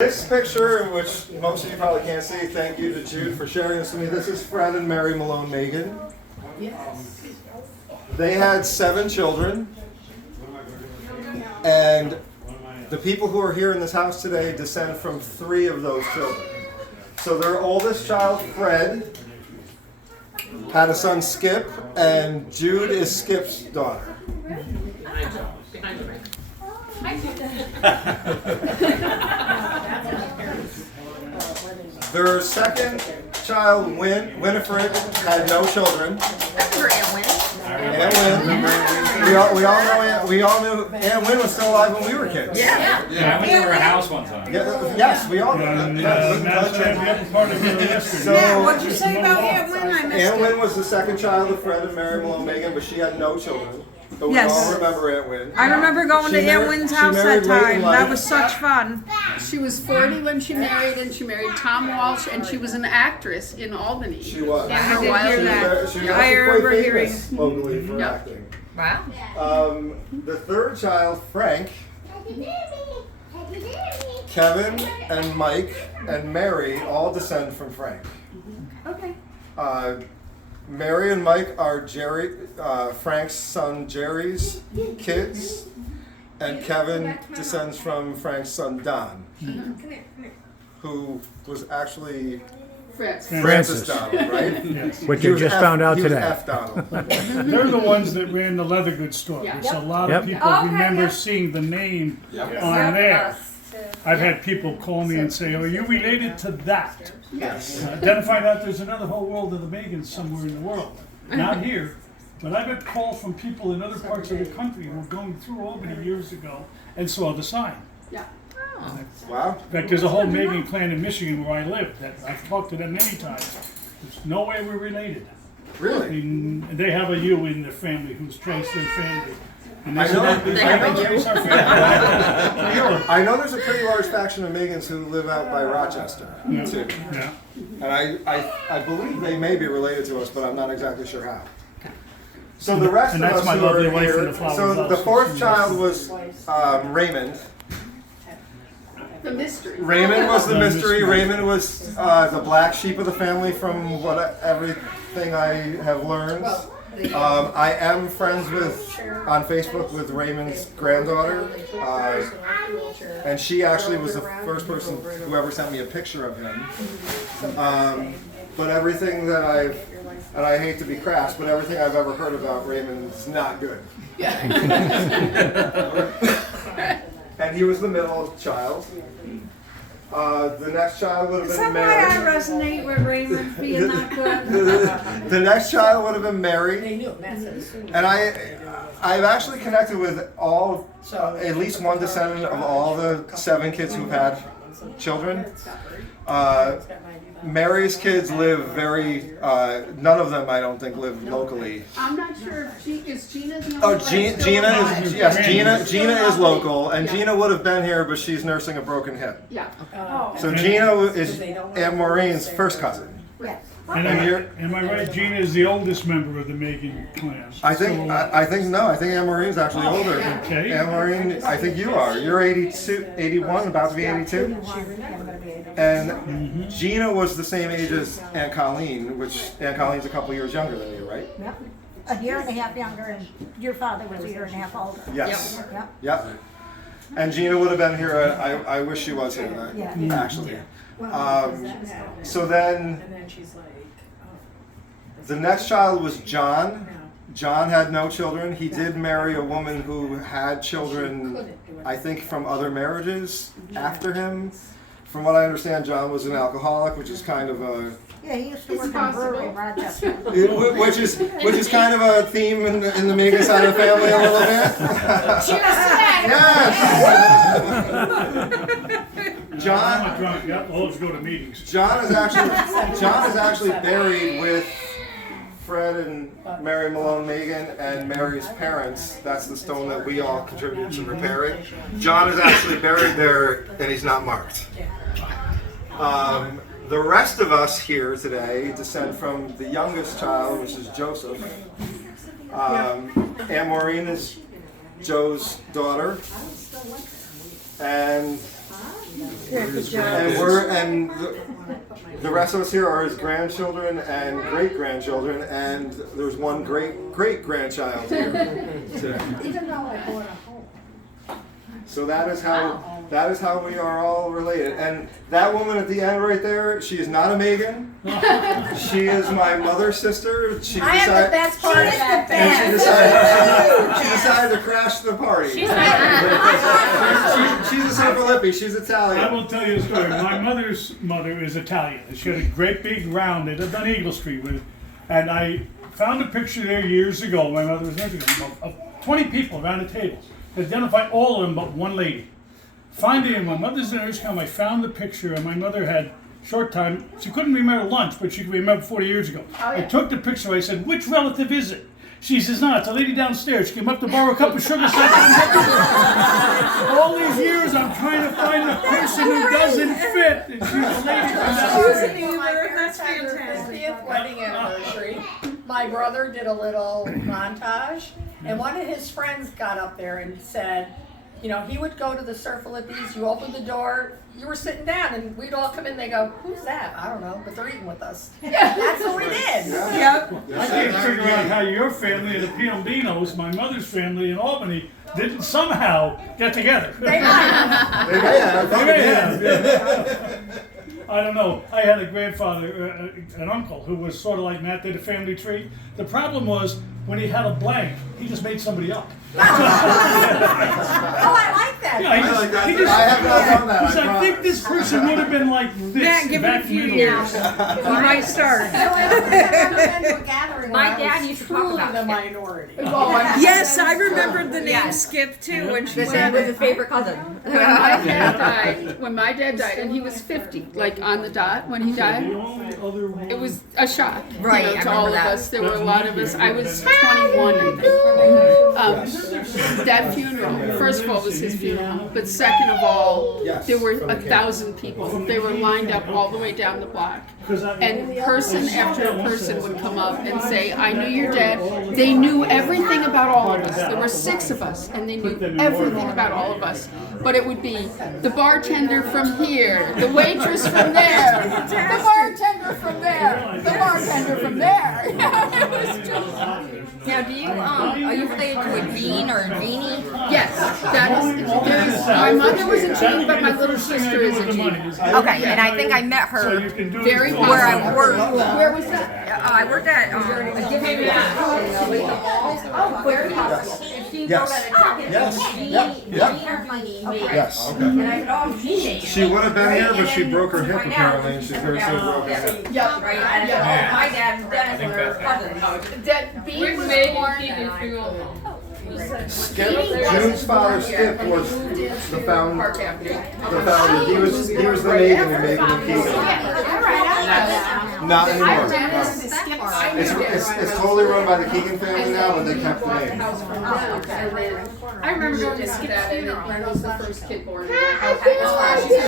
This picture, which most of you probably can't see, thank you to Jude for sharing this with me. This is Fred and Mary Malone Magin. Yes. They had 7 children, and the people who are here in this house today descend from 3 of those children. So their oldest child, Fred, had a son, Skip, and Jude is Skip's daughter. Behind the mic. Their second child, Winifred, had no children. Aunt Win. We all knew Aunt Win was still alive when we were kids. Yeah. Yeah, I went to her house one time. Yes, we all knew. Matt, what'd you say about Aunt Win? I missed Aunt it. Win was the second child of Fred and Mary Malone Magin, but she had no children. But we Yes. all remember Aunt Win. I remember going to Aunt Wynn's house that time. That was such fun. She was 40 when she married, and she married Tom Walsh, and she was an actress in Albany. She was. Yeah, I For a did while. hear She that. was I actually remember quite hearing. famous locally for Yep. acting. Wow. The third child, Frank, Kevin and Mike and Mary all descend from Frank. Okay. Mary and Mike are Frank's son Jerry's kids, and Kevin descends from Frank's son Don, who was actually Fritz. Francis Donald, right? Yes. Which He you was just F- found out he was today. F. Donald. They're the ones that ran the leather goods store. Yeah. There's a lot Yep. of people Okay, remember yeah. seeing the name on there. I've had people call me and say, "Are you related to that?" Yes. Then I find out there's another whole world of the Magins somewhere in the world. Not here, but I've had calls from people in other parts of the country who were going through Albany years ago and saw the sign. Yeah. Wow. In fact, there's a whole Magin clan in Michigan where I live that I've talked to them many times. There's no way we're related. I Really? mean, they have a you in their family who's traced their family. And I they know. said, They have a you. "Trace our family." I know there's a pretty large faction of Magins who live out by Rochester, too. Yeah. And I believe they may be related to us, but I'm not exactly sure how. So the rest And of that's us my who are lovely wife in here, the flower so house. the fourth child was Raymond. The mystery. Raymond was the The mystery. mystery. Raymond was the black sheep of the family from everything I have learned. I am friends on Facebook with Raymond's granddaughter, and she actually was the first person who ever sent me a picture of him. But everything that and I hate to be crass, but everything I've ever heard about Raymond is not good. And he was the middle child. The next child would have Is been that why I Mary. resonate with Raymond being not good? The next child would have been Mary. And I've actually connected with at least one descendant of all the 7 kids who've had children. Mary's kids live none of them I don't think live locally. I'm not sure if is Gina the only Oh, one still Gina alive? is, yes, Gina is local, and Gina would have been here, but she's nursing a broken hip. Yeah. So Gina is Aunt Maureen's first cousin. And am I right? Gina is the oldest member of the Magin clan. I think no. I think Aunt Maureen's actually older. Okay. Aunt Maureen, I think you are. You're 82, 81, about to be 82. And Gina was the same age as Aunt Colleen, which Aunt Colleen's a couple years younger than you, right? Yep. A year and a half younger, and your father was a year and a half older. Yes. Yep. Yep. And Gina would have been here. I wish she was here, actually. So then, the next child was John. John had no children. He did marry a woman who had children, I think, from other marriages after him. From what I understand, John was an alcoholic, which is kind of a Yeah, he used to It's work in possible. rural Rochester. which is kind of a theme in the Magin side of the family a little bit. Yes. John. I'm a drunk. Yep. Always go to meetings. John is actually buried with Fred and Mary Malone Magin and Mary's parents. That's the stone that we all contributed to repairing. John is actually buried there, and he's not marked. The rest of us here today descend from the youngest child, which is Joseph. Aunt Maureen is Joe's daughter, and And the rest of us here are his grandchildren and great grandchildren, and there's one great grandchild here today. Even though I bought a home. So that is how we are all related. And that woman at the end right there, she is not a Megan. She is my mother's sister. She I am the best part of that and band. she decided to crash the party. She's a Sanfilippi. She's Italian. I will tell you a story. My mother's mother is Italian. She had a great big round. They lived on Eagle Street with, and I found a picture there years ago. My mother was mentioning of 20 people around the table. Identified all of them but one lady. Finally, in my mother's nurse home, I found the picture, and my mother had short time. She couldn't remember lunch, but she could remember 40 years ago. I took the picture. I said, "Which relative is it?" She says, "No, it's a lady downstairs. She came up to borrow a cup of sugar." All these years, I'm trying to find a person who doesn't fit, and she's a lady from downstairs. That's fantastic. 50th wedding anniversary. My brother did a little montage, and one of his friends got up there and said, you know, he would go to the Sanfilippi's, you open the door, you were sitting down, and we'd all come in, they go, "Who's that?" "I don't know, but they're eating with us." That's what we did. Yep. I can't figure out how your family and the Piombinos, my mother's family in Albany, didn't somehow get together. They might have. They may have. They may have, yeah. I don't know. I had a grandfather, an uncle, who was sort of like Matt did a family tree. The problem was, when he had a blank, he just made somebody up. Oh, I like that. Yeah, he I like that. he just, I have not done that. he's like, I think this person would have been like this Matt, give it back a in few the years. years. You might start. So I've never been to a gathering My where I dad was used to talk truly about the it. minority. Yes, I remembered the name Yes. Skip too when she That said was it. his favorite cousin. When my dad died, and he was 50, like on the dot when he died, The only other one. it was a shock, Right, you know, I to all of remember that. us. There were a lot of us. I was 21, I think. That funeral, first of all, was his funeral, but second of all, Yes, there were from the 1,000 people. They were lined up all the way down the block. And person after person would come up and say, "I knew your dad." They knew everything about all of us. There were 6 of us, and they knew everything about all of us. But it would be the bartender from here, the waitress from there, the bartender from there, the bartender from there. It was just, Now, do you are you related to a Jean or a Jeannie? yes, that is. My mother was a Jean, but my little sister is a Jean. Okay, and I think I met her Very where I worked. Where was that? I worked at a gift Oh, very possible. Yes. Yes. Yep. Yep. Yes. Okay. She would have been here, but she broke her hip apparently, and she's very soon broken her hip. Yep. Right, and my dad and Dennis were cousins. That Bean was born. Skip, June's father, Skip, was the founder. Park Avenue. The founder. He was the Megan in Megan and Keegan. Not anymore. Dennis, No. Skip, It's totally run by the Keegan family now, but they kept the name. I remember going to Skip's funeral. I was the first kid born.